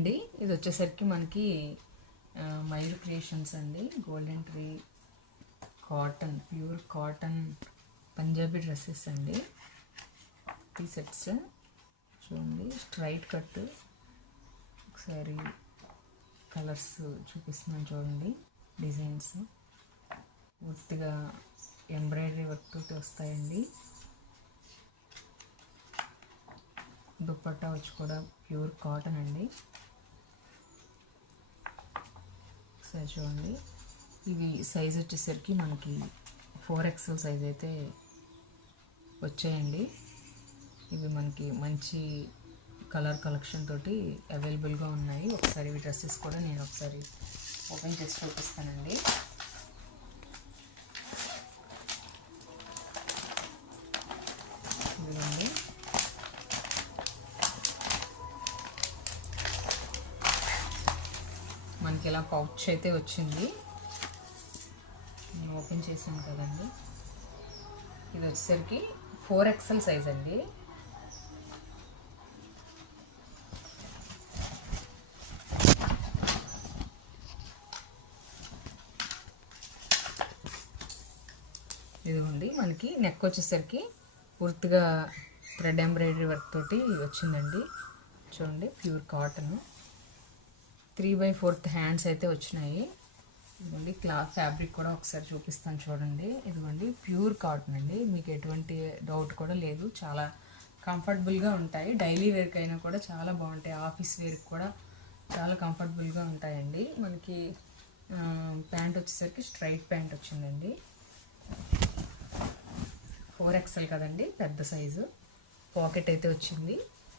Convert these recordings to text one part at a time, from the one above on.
అండి ఇది వచ్చేసరికి మనకి మయూర్ క్రియేషన్స్ అండి. Golden tree cotton, pure cotton Punjabi dresses అండి. టీ సెట్స్ చూడండి, స్ట్రైట్ కట్. ఒకసారి కలర్స్ చూపిస్తున్నాను చూడండి. డిజైన్స్ పూర్తిగా ఎంబ్రాయిడరీ వర్క్ తోటి వస్తాయండి. దుపట్టా వచ్చి కూడా ప్యూర్ కాటన్ అండి. సరే చూడండి, ఇవి సైజ్ వచ్చేసరికి మనకి 4XL సైజ్ అయితే వచ్చాయండి. ఇవి మనకి మంచి కలర్ కలెక్షన్ తోటి అవైలబుల్గా ఉన్నాయి. ఒకసారి ఇవి డ్రెస్సెస్ కూడా నేను ఒకసారి ఓపెన్ చేసి చూపిస్తానండి. ఇదిగోండి, మనకి ఇలా పౌచ్ అయితే వచ్చింది. నేను ఓపెన్ చేశాను కదండి. ఇది వచ్చేసరికి 4XL సైజ్ అండి. ఇదిగోండి, మనకి నెక్ వచ్చేసరికి పూర్తిగా థ్రెడ్ ఎంబ్రాయిడరీ వర్క్ తోటి వచ్చిందండి. చూడండి, ప్యూర్ కాటన్ 3/4 హ్యాండ్స్ అయితే వచ్చినాయి. ఇదిగోండి, క్లాత్ ఫ్యాబ్రిక్ కూడా ఒకసారి చూపిస్తాను చూడండి. ఇదిగోండి, ప్యూర్ కాటన్ అండి. మీకు ఎటువంటి డౌట్ కూడా లేదు. చాలా కంఫర్టబుల్గా ఉంటాయి. డైలీ వేర్కి అయినా కూడా చాలా బాగుంటాయి. ఆఫీస్ వేర్కి కూడా చాలా కంఫర్టబుల్గా ఉంటాయండి. మనకి ప్యాంట్ వచ్చేసరికి స్ట్రైట్ ప్యాంట్ వచ్చిందండి. 4XL కదండి, పెద్ద సైజు. పాకెట్ అయితే వచ్చింది.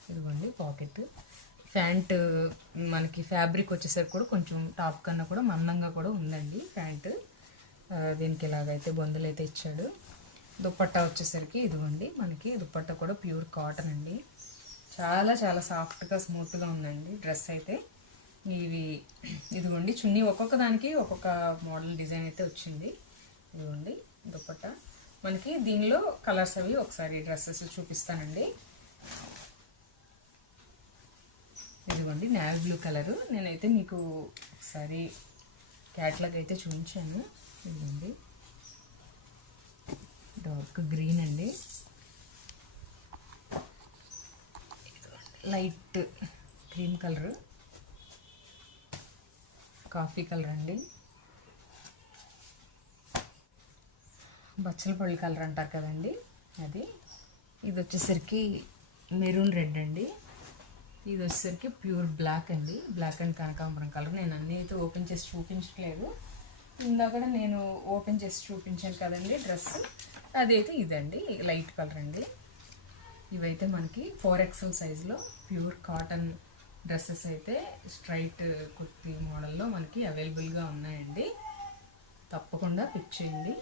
ఇదిగోండి పాకెట్. ప్యాంట్ మనకి ఫ్యాబ్రిక్ వచ్చేసరికి కూడా కొంచెం టాప్ కన్నా కూడా మందంగా కూడా ఉందండి ప్యాంట్. దీనికి ఇలాగైతే బొందులు అయితే ఇచ్చాడు. దుపట్టా వచ్చేసరికి ఇదిగోండి, మనకి దుపట్టా కూడా ప్యూర్ కాటన్ అండి. చాలా చాలా సాఫ్ట్గా స్మూత్గా ఉందండి డ్రెస్ అయితే. ఇవి ఇదిగోండి, చున్నీ ఒక్కొక్క దానికి ఒక్కొక్క మోడల్ డిజైన్ అయితే వచ్చింది. ఇదిగోండి దుపట్టా. మనకి దీనిలో కలర్స్ అవి ఒకసారి డ్రెస్సెస్ చూపిస్తానండి. ఇదిగోండి, నేవీ బ్లూ కలరు. నేనైతే మీకు ఒకసారి క్యాట్లాగ్ అయితే చూపించాను. ఇదిగోండి, డార్క్ గ్రీన్ అండి. Light cream colour, coffee colour అండి. బచ్చల పళ్ళు కలర్ అంటారు కదండి, అది. ఇది వచ్చేసరికి మెరూన్ రెడ్ అండి. ఇది వచ్చేసరికి ప్యూర్ బ్లాక్ అండి. బ్లాక్ అండ్ కనకాంబరం కలర్. నేను అన్నీ అయితే ఓపెన్ చేసి చూపించట్లేదు. ఇందాక నేను ఓపెన్ చేసి చూపించాను కదండి డ్రెస్, అదైతే ఇదండి, లైట్ కలర్ అండి. ఇవైతే మనకి 4XL సైజులో ప్యూర్ కాటన్ డ్రెస్సెస్ అయితే స్ట్రైట్ కుర్తీ మోడల్లో మనకి అవైలబుల్గా ఉన్నాయండి. తప్పకుండా పిక్ చేయండి.